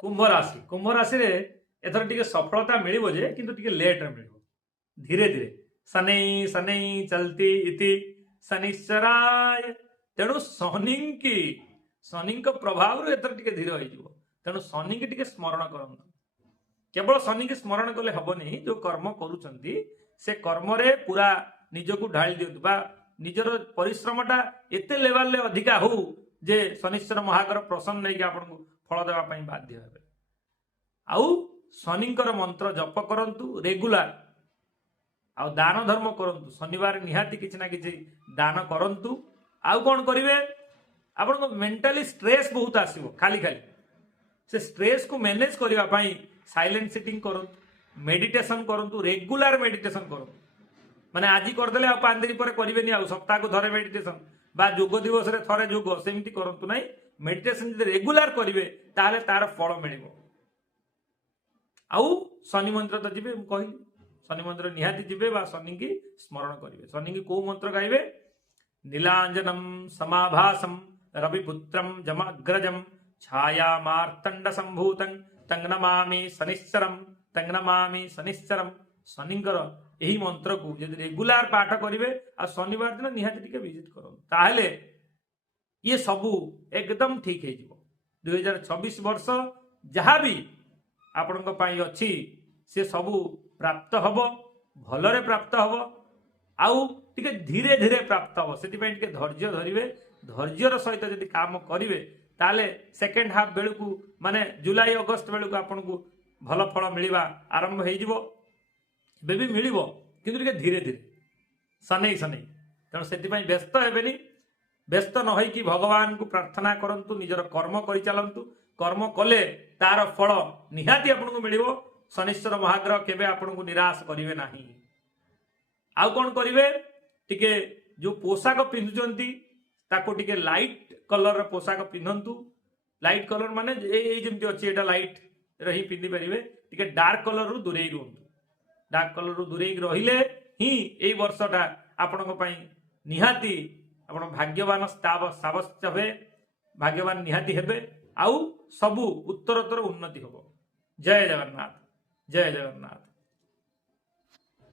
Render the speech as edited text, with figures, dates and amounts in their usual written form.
कुंभ राशि रे एथर टिके सफलता मिलिबो जे किंतु टिके लेट रे मिलिबो धीरे धीरे शनै शनै चलती इति शनिश्चराय तेणु शनि प्रभाव एथर टिके धीरे हो तेणु शनि की टिके स्मरण करंतु केवल शनि की स्मरण कले हबनी जो कर्म करूचंती से कर्म रे पूरा निजको ढाली दियंतु बा निजर परिश्रमटा एते लेवल ले अधिका हो जे शनिश्चर महागर प्रसन्न नहीं कि आपको फल देवा बाध्य हे आउ शनिकर मंत्र जप करंतु रेगुलर आउ दान धर्म करंतु शनिवार निहाती किछि ना किछि दान करंतु आउ कोन करिवे आपनको मेंटली स्ट्रेस बहुत आसीबो खाली खाली से स्ट्रेस को मैनेज करबा पई साइलेंट सिटिंग करंतु मेडिटेशन करंतु रेगुलर मेडिटेशन करंतु माने आजि करदेले आ 5 दिन पर करिवेनी आ सप्ताह को धरे मेडिटेशन बा योग दिवस रे थरे योग सेमिति करंतु नाही मेडिटेशन जदि रेगुलर करिवे ताले तार फल मिलिबो आउ शनि मंत्र तो जिबे कहि शनि मंत्र निहाती जिबे बा शनि की स्मरण करिवे शनि की को मंत्र गाइबे नीलांजनम समाभासम रविपुत्रम जमाग्रजम छाया मार्तंड संभूतं तंगनमामि शनिश्चरम शनिकर यही मंत्र को यदि रेगुलर पाठ करेंगे आ शनिवार दिन निहाती टिके विजिट करो ताहले ये सबू एकदम ठीक है 2026 वर्ष जहाँ भी आपण अच्छी से सबू प्राप्त हब भलरे प्राप्त हब आउ टिके धीरे धीरे प्राप्त हब से धैर्य धरिवे धैर्यर सहित यदि काम करेंगे ताले सेकेंड हाफ बेलू को माने जुलाई अगस्त बेलू आपन को भल फल मिलवा आरंभ हो बेबी मिलिबो किंतु टिके धीरे धीरे सनै सनै तेणु से व्यस्त हेबेनी व्यस्त न होई कि भगवान को प्रार्थना करंतु निजर कर्म करि चलंतु कर्म कले तार फल निहाती आपन को मिलिबो शनिश्चर महाग्रह केबे आपन को निराश करिवे नाही आउ कोन करिवे टिके जो पोशाक पिंधुचंती ताको टिके लाइट कलर र पोशाक पिंधंतु लाइट कलर माने ए जेमति अछि एटा लाइट रही पिंधि परिवे टिके डार्क कलर रु दूरेई रहंतु डार्क कलर रु दूरेई रहिले ही एई वर्षटा आपनको पई निहाती आपण भाग्यवान सावश्य हे भाग्यवान निहाती हेबे आउ सबु उत्तरोत्तर उन्नति होबो जय जगन्नाथ जय जगन्नाथ।